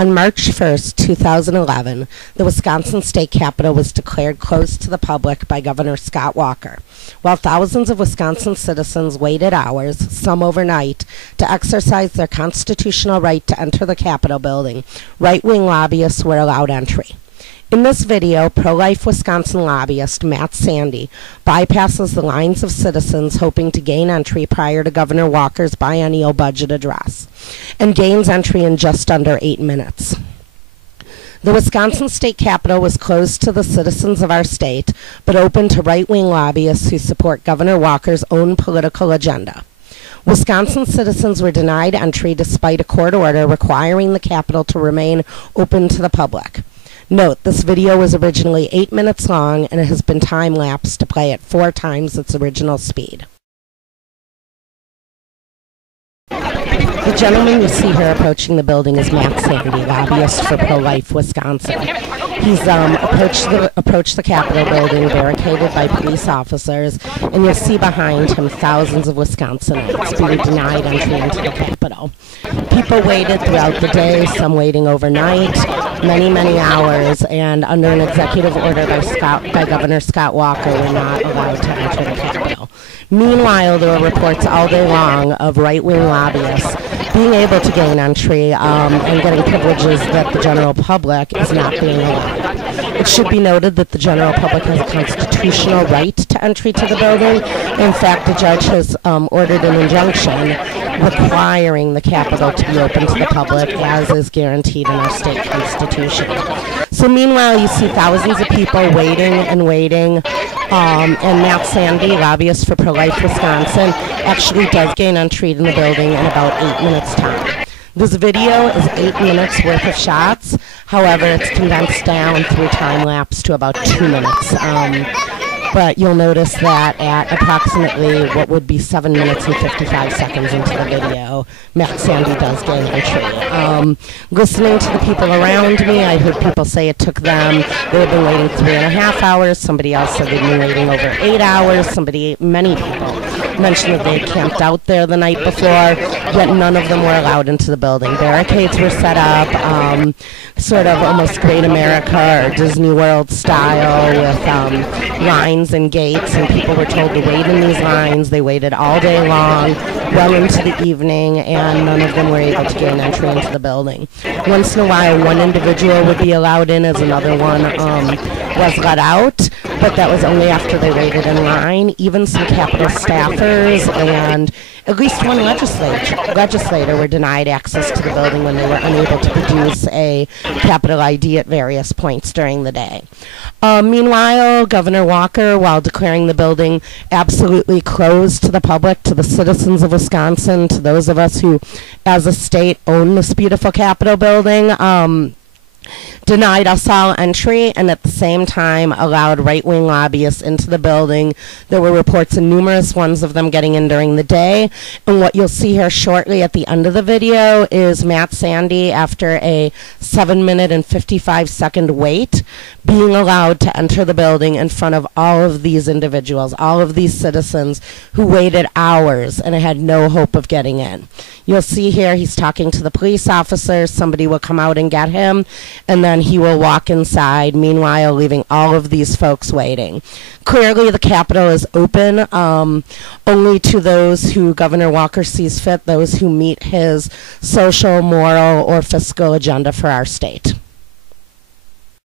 On March 1st, 2011, the Wisconsin State Capitol was declared closed to the public by Governor Scott Walker, while thousands of Wisconsin citizens waited hours, some overnight, to exercise their constitutional right to enter the Capitol building. Right-wing lobbyists were allowed entry. In this video, pro-life Wisconsin lobbyist Matt Sande bypasses the lines of citizens hoping to gain entry prior to Governor Walker's biennial budget address, and gains entry in just under 8 minutes. The Wisconsin State Capitol was closed to the citizens of our state, but open to right-wing lobbyists who support Governor Walker's own political agenda. Wisconsin citizens were denied entry despite a court order requiring the Capitol to remain open to the public. Note, this video was originally 8 minutes long and it has been time-lapsed to play at 4 times its original speed. The gentleman you see here approaching the building is Matt Sande, lobbyist for pro-life Wisconsin. He's approached the Capitol building, barricaded by police officers, and you'll see behind him thousands of Wisconsinites being denied entry into the Capitol. People waited throughout the day, some waiting overnight, many hours, and under an executive order by Governor Scott Walker, were not allowed to enter the Capitol. Meanwhile, there were reports all day long of right-wing lobbyists being able to gain entry and getting privileges that the general public is not being allowed. It should be noted that the general public has a constitutional right to entry to the building. In fact, the judge has ordered an injunction requiring the Capitol to be open to the public, as is guaranteed in our state constitution. So meanwhile, you see thousands of people waiting, and Matt Sande, lobbyist for pro-life Wisconsin, actually does gain entry in the building in about 8 minutes' time. This video is 8 minutes worth of shots. However, it's condensed down through time lapse to about 2 minutes. But you'll notice that at approximately what would be 7 minutes and 55 seconds into the video, Matt Sande does gain entry. Listening to the people around me, I heard people say it took them, they had been waiting 3.5 hours. Somebody else said they'd been waiting over 8 hours. Many people mentioned that they had camped out there the night before, yet none of them were allowed into the building. Barricades were set up, sort of almost Great America or Disney World style, with lines and gates, and people were told to wait in these lines. They waited all day long, well into the evening, and none of them were able to gain entry into the building. Once in a while, one individual would be allowed in as another one was let out, but that was only after they waited in line. Even some Capitol staffers and at least one legislator were denied access to the building when they were unable to produce a Capitol ID at various points during the day. Meanwhile, Governor Walker, while declaring the building absolutely closed to the public, to the citizens of Wisconsin, to those of us who, as a state, own this beautiful Capitol building, denied us all entry, and at the same time allowed right-wing lobbyists into the building. There were reports, and numerous ones of them, getting in during the day. And what you'll see here shortly at the end of the video is Matt Sande, after a 7 minute and 55-second wait, being allowed to enter the building in front of all of these individuals, all of these citizens who waited hours and had no hope of getting in. You'll see here he's talking to the police officers. Somebody will come out and get him, and then he will walk inside, meanwhile leaving all of these folks waiting. Clearly, the Capitol is open only to those who Governor Walker sees fit, those who meet his social, moral, or fiscal agenda for our state.